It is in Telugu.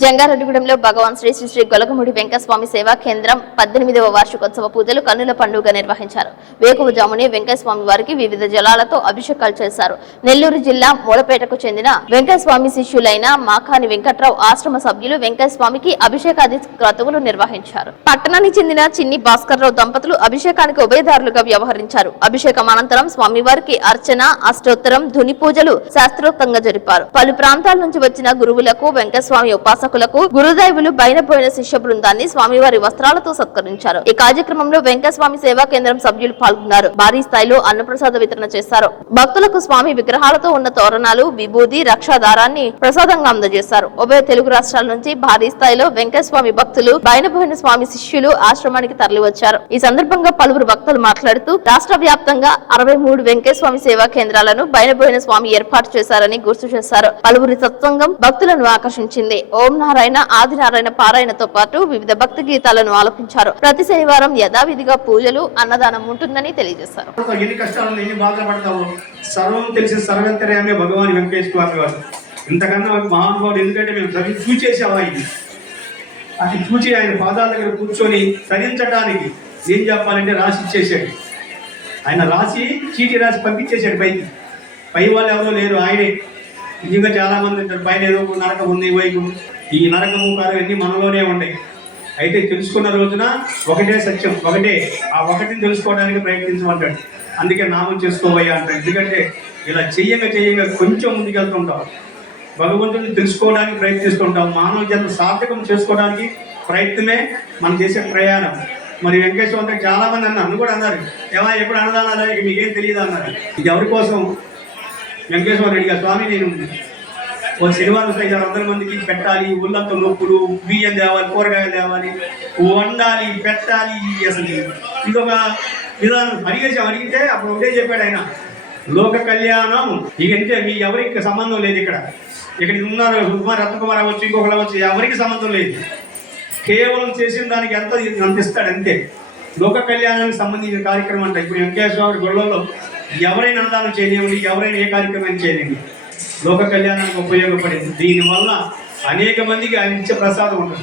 జంగారెడ్డిగూడెంలో భగవాన్ శ్రీ శ్రీ శ్రీ గొలగముడి వెంకటస్వామి సేవా కేంద్రం పద్దెనిమిదవ వార్షికోత్సవ పూజలు కన్నుల పండుగ నిర్వహించారు. వేకువజామునే వెంకటస్వామి వారికి వివిధ జలాలతో అభిషేకాలు చేశారు. నెల్లూరు జిల్లా మూలపేటకు చెందిన వెంకటస్వామి శిష్యులైన మాకాని వెంకట్రావు ఆశ్రమ సభ్యులు వెంకటస్వామికి అభిషేకాది క్రతువులు నిర్వహించారు. పట్టణానికి చెందిన చిన్ని భాస్కర్రావు దంపతులు అభిషేకానికి ఉభయదారులుగా వ్యవహరించారు. అభిషేకం అనంతరం స్వామివారికి అర్చన అష్టోత్తరం ధుని పూజలు శాస్త్రోక్తంగా జరిపారు. పలు ప్రాంతాల నుంచి వచ్చిన గురువులకు వెంకటస్వామి ఉపాసకులకు గురుదైవులు బయనపోయిన శిష్య బృందాన్ని స్వామివారి వస్త్రాలతో సత్కరించారు. ఈ కార్యక్రమంలో వెంకటస్వామి సేవా కేంద్రం సభ్యులు పాల్గొన్నారు. భారీ స్థాయిలో అన్నప్రసాద వితరణ చేశారు. భక్తులకు స్వామి విగ్రహాలతో ఉన్న తోరణాలు విభూది రక్షాధారాన్ని ప్రసాదంగా అందజేశారు. ఉభయ తెలుగు రాష్ట్రాల నుంచి భారీ స్థాయిలో వెంకటస్వామి భక్తులు బయనపోయిన స్వామి శిష్యులు ఆశ్రమానికి తరలివచ్చారు. ఈ సందర్భంగా పలువురు భక్తులు మాట్లాడుతూ రాష్ట్ర వ్యాప్తంగా అరవై మూడు వెంకటస్వామి సేవా కేంద్రాలను బయనపోయిన స్వామి ఏర్పాటు చేశారని గుర్తు చేశారు. పలువురి సత్సంగం భక్తులను ఆకర్షించింది. ఓం నారాయణ ఆదినారాయణ పారాయణతో పాటు వివిధ భక్తి గీతాలను ఆలపించారు. ప్రతి శనివారం యథావిధిగా పూజలు అన్నదానం ఉంటుందని తెలియజేశారు. ఎన్ని కష్టాలను ఎన్ని బాధలు పడతావు సర్వం తెలిసిన సర్వంతర్యామే భగవాన్ వెంకటేశ్వర స్వామి వారు. ఇంతకన్నా మహానుభావుడు ఎందుకంటే మేము చూచేసావా ఇది అది చూచి ఆయన పాదాల దగ్గర కూర్చొని తరించడానికి ఏం చెప్పాలంటే రాసి ఇచ్చేసాడు ఆయన రాసి చీటీ రాసి పంపించేశాడు పైకి. పై వాళ్ళు ఎవరో లేరు ఆయనే. నిజంగా చాలా మంది ఉంటారు. పైన ఏదో నరకం ఉంది వైపు ఈ నరకము కాదు మనలోనే ఉన్నాయి అయితే తెలుసుకున్న రోజున ఒకటే సత్యం ఒకటే. ఆ ఒకటిని తెలుసుకోవడానికి ప్రయత్నించమంటాడు. అందుకే నామం చేసుకోవయ్యా అంటాడు. ఎందుకంటే ఇలా చెయ్యగా చెయ్యగా కొంచెం ముందుకెళ్తుంటాం భగవంతుని తెలుసుకోవడానికి ప్రయత్నిస్తుంటాం మానవ జన్మ సార్థకం చేసుకోవడానికి ప్రయత్నమే మనం చేసే ప్రయాణం. మరి వెంకటేశ్వర అంటే చాలా మంది అన్నారు. నన్ను కూడా అన్నారు. ఏమా ఎప్పుడు అన్నదానారా ఇక మీకేం తెలియదు అన్నారు. ఇది ఎవరి కోసం వెంకటేశ్వర రెడ్డిగా స్వామి నేను ఓ శనివారం ఐదు ఆరు వందల మందికి పెట్టాలి. ఉల్లంత నొప్పులు బియ్యం తేవాలి కూరగాయలు తేవాలి. వండాలి పెట్టాలి అసలు. ఇదొక విధానం. అడిగేసాం అడిగితే అప్పుడు ఒకటే చెప్పాడు ఆయన. లోక కళ్యాణం. ఇకంటే మీ ఎవరికి సంబంధం లేదు ఇక్కడ. ఇక్కడ ఉన్నారు. కుమార్ రత్నకుమార్ అవ్వచ్చు ఇంకొకరు అవ్వచ్చు ఎవరికి సంబంధం లేదు. కేవలం చేసిన దానికి ఎంత అంత ఇస్తాడు అంతే. లోక కళ్యాణానికి సంబంధించిన కార్యక్రమం అంటే. ఇప్పుడు వెంకటేశ్వర గుళ్ళలో ఎవరైనా అన్నదానం చేయనివ్వండి ఎవరైనా ఏ కార్యక్రమం చేయనివ్వండి లోక కళ్యాణానికి ఉపయోగపడింది. దీనివల్ల అనేక మందికి ఆయన ఇచ్చే ప్రసాదం ఉంటుంది.